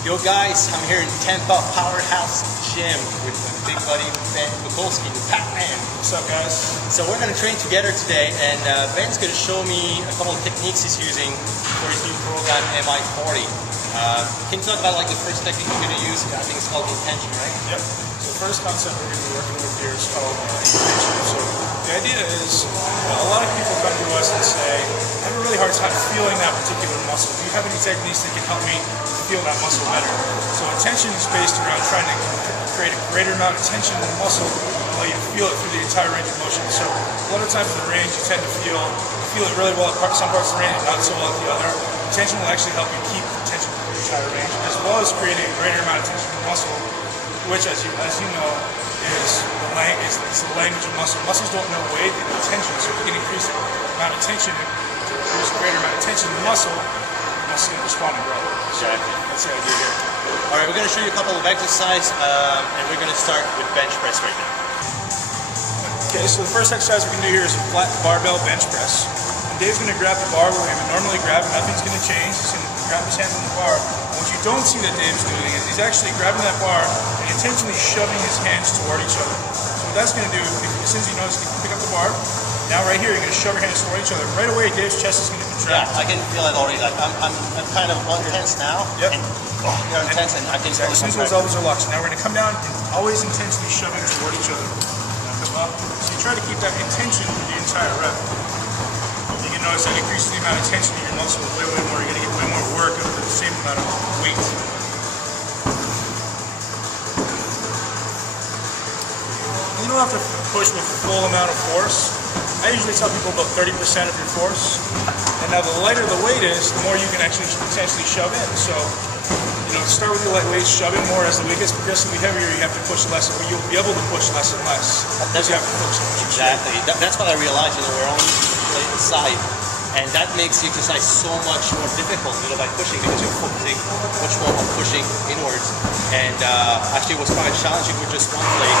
Yo guys, I'm here in Tampa Powerhouse Gym with my big buddy Ben Pakulski, the Pac-Man. What's up guys? So we're going to train together today, and Ben's going to show me a couple of techniques he's using for his new program, MI40. Can you talk about like the first technique you're going to use? I think it's called intention, right? Yep. So the first concept we're going to be working with here is called intention. So the idea is, a lot of people come to us and say, I have a really hard time feeling that particular muscle. Do you have any techniques that can help me feel that muscle better? So intention is based around trying to create a greater amount of tension in the muscle while you feel it through the entire range of motion. So a lot of times in the range you tend to feel it really well at some parts of the range and not so well at the other. Intention will actually help you keep the tension through the entire range, as well as creating a greater amount of tension in the muscle, which as you know is the language of muscle. Muscles don't know weight, they know tension, so if you can increase the amount of tension and produce a greater amount of tension in the muscle is going to respond and grow. So that's the idea here. Alright, we're going to show you a couple of exercises, and we're going to start with bench press right now. Okay, so the first exercise we're going to do here is a flat barbell bench press. And Dave's going to grab the bar where he would normally grab it, nothing's going to change. He's going to grab his hands on the bar. And what you don't see that Dave's doing is he's actually grabbing that bar and intentionally shoving his hands toward each other. So what that's going to do, as soon as he knows he can pick up the bar, now right here you're going to shove your hands toward each other. Right away Dave's chest is going to contract. Yeah, I can feel it already. Like I'm kind of tense now. Yep. And, you're intense, and I can feel it. As soon as those elbows are locked. So now we're going to come down and always intensely shoving toward each other. Now come up. So you try to keep that intention for the entire rep. You can notice that increases the amount of tension in your muscle way more. You're going to get way more work out of the same amount of weight. You don't have to push with the full amount of force. I usually tell people about 30% of your force. And now the lighter the weight is, the more you can actually potentially shove in. So, start with your light weight, shove in more. As the weight gets progressively heavier, you have to push less, or you'll be able to push less and less. Because you have to push so much. Exactly. That's what I realized. We're only using the side, and that makes the exercise so much more difficult. By pushing, because you're focusing much more on pushing inwards. And actually, it was quite challenging with just one plate.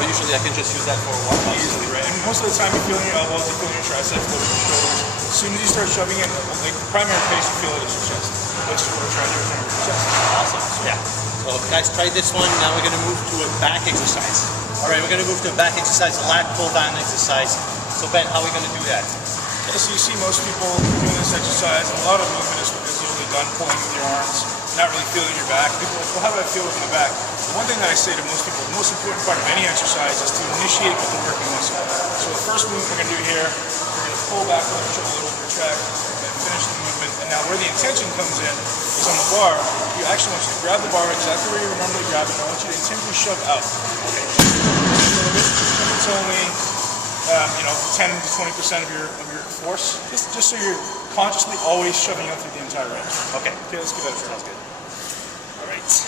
But usually, I can just use that for one plate. Easily, right? And most of the time, you're feeling your elbows, you're feeling your triceps, your shoulders. As soon as you start shoving in, like the primary place you feel it is your chest. Which is what we're trying to do with your chest. Awesome. Yeah. So guys, try this one. Now we're going to move to a back exercise. All right, we're going to move to a back exercise, a lat pull down exercise. So Ben, how are we going to do that? Okay, so you see most people doing this exercise. A lot of movement is usually done pulling with your arms, not really feeling your back. People are like, well, how do I feel with my back? The one thing that I say to most people, the most important part of any exercise is to initiate with the working muscle. So the first movement we're going to do here, we're going to pull back with our shoulder, retract, and finish the movement. And now where the intention comes in is on the bar. You actually want you to grab the bar exactly where you would normally grab it. I want you to intentionally shove out. Okay. It's only 10 to 20% of your force, just so you're consciously always shoving out through the entire range. Okay, let's give that a try. Sounds good. All right. So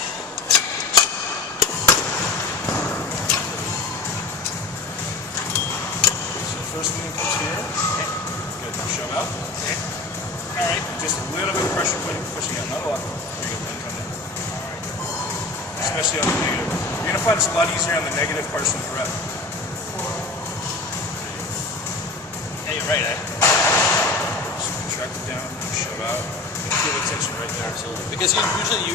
the first movement comes here. Okay. Good. Now shove out. Okay. All right. Just a little bit of pressure pushing out, not a lot. There you go. Then come down. All right. Especially on the negative. You're gonna find it's a lot easier on the negative portion of the rep. Yeah, you're right, So contract it down, shove out, and feel the tension right there. Absolutely. Because usually you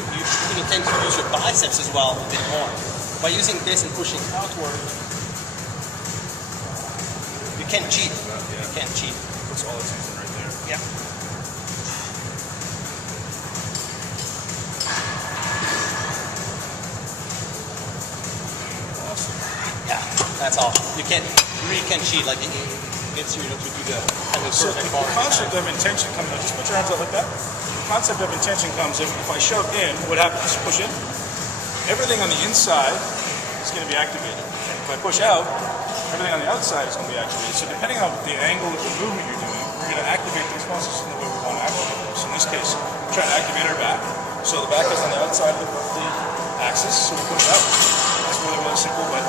tend to use your biceps as well a bit more. By using this and pushing outward, you can't cheat. Yeah. You can't cheat. Puts all the tension right there. Yeah. Awesome. Yeah, that's all. You really can't cheat. Like it gets you to do the kind of So perfect the bar. concept of intention comes in. Just put your arms out like that. The concept of intention comes if I shove in, what happens? Just push in. Everything on the inside is going to be activated. If I push out, everything on the outside is going to be activated. So depending on the angle of the movement you're doing, we're going to activate these muscles in the way we want to activate them. So in this case, we're trying to activate our back. So the back is on the outside of the axis, so we push out. It's really, really simple, but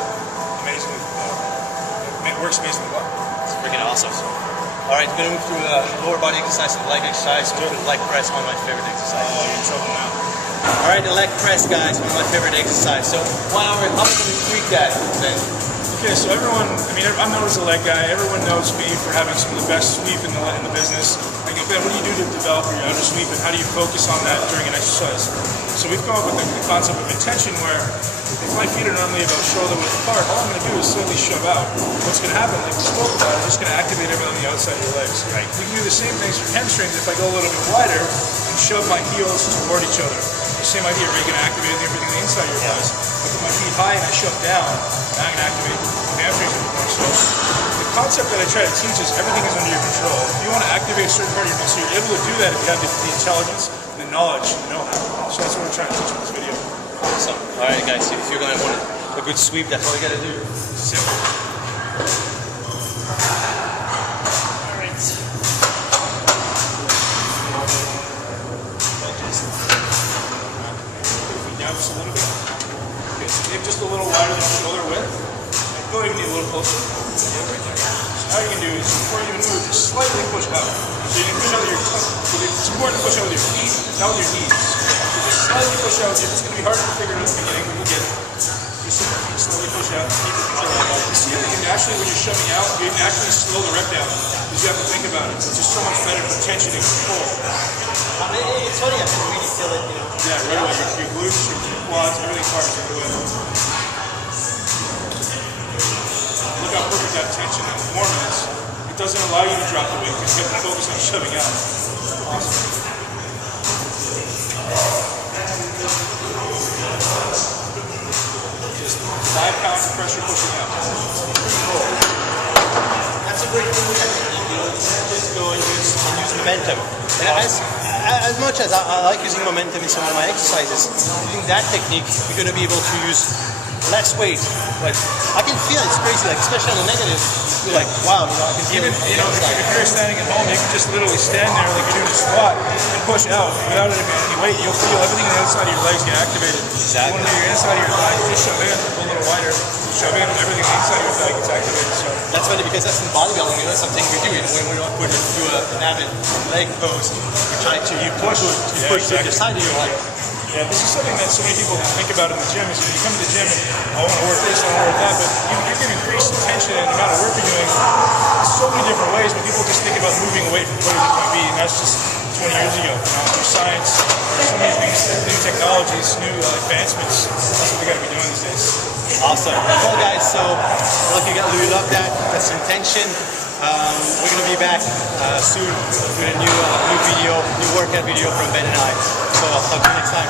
amazingly, it works amazingly well. It's freaking awesome. All right, we're going to move to a lower body exercise and leg exercise. Move to the leg press, one of my favorite exercises. Oh, you're in trouble now. All right, the leg press, guys, one of my favorite exercises. So, how are we going to tweak that then? Okay, so everyone, I'm known as a leg guy. Everyone knows me for having some of the best sweep in the business. Like, Ben, what do you do to develop your outer sweep, and how do you focus on that during an exercise? So So we've come up with the concept of intention where if my feet are normally about shoulder width apart, all I'm going to do is slowly shove out. What's going to happen, like we spoke about, I'm just going to activate everything on the outside of your legs. Right. We can do the same things for hamstrings if I go a little bit wider and shove my heels toward each other. The same idea, where you're going to activate everything on the inside of your thighs. I put my feet high and I shove down, and I'm going to activate the hamstrings a bit more. So the concept that I try to teach is everything is under your control. If you want to activate a certain part of your muscle, you're able to do that if you have the intelligence, the knowledge, the know-how. So that's what we're trying to teach in this video. Awesome. All right, guys. If you're gonna want a good sweep, that's all you gotta do. Simple. All right. Down just a little bit. Okay, so maybe just a little wider than shoulder width. Go even a little closer. Yeah, right there. So how you can do is, before you even move, just slightly push out. So you can push out with your it's important to push out with your feet, not with your knees. So just slightly push out. It's going to be hard to figure out at the beginning, but you'll get it. Just slowly push out. Keep it control. You see that you naturally, when you're shoving out, you naturally slow the rep down because you have to think about it. It's just so much better for tension and control. It's funny, I can really feel it, you know. Yeah, right away. Your glutes, your quads, everything fires right away. Look how perfect that tension and form is. It doesn't allow you to drop the weight because you have to focus on shoving out. Awesome. Just 5 pounds of pressure pushing out. That's a great thing with that technique, you know. Just go and use momentum. And as much as I like using momentum in some of my exercises, using that technique, you're going to be able to use less weight. But I can feel it's crazy, like especially on the negative. You're like, wow, you know, I can feel Even, it. you know, if you're standing at home, you can just literally stand there like you're doing a squat and push out without any weight. You'll feel everything on the outside of your legs get activated. Exactly. You want to do your inside of your thigh, you just shove in, a little wider, shove in, and everything on the inside of your thigh gets activated. So That's funny because that's in bodybuilding, you know, that's something we do. You know, when we're put into an avid leg pose, we try to push to the side of your leg. yeah, this is something that so many people think about in the gym. Is when you come to the gym and I want to work this, I want to work that, but you can increase the tension and the amount of work you're doing in so many different ways. But people just think about moving away from where it might be, and that's just 20 years ago. There's science, there's so many things, new technologies, new advancements. That's what we got to be doing these days. Awesome. Well, guys, so look, you love that. That's intention. We're going to be back soon with a new video, new workout video from Ben and I. So I'll talk to you next time.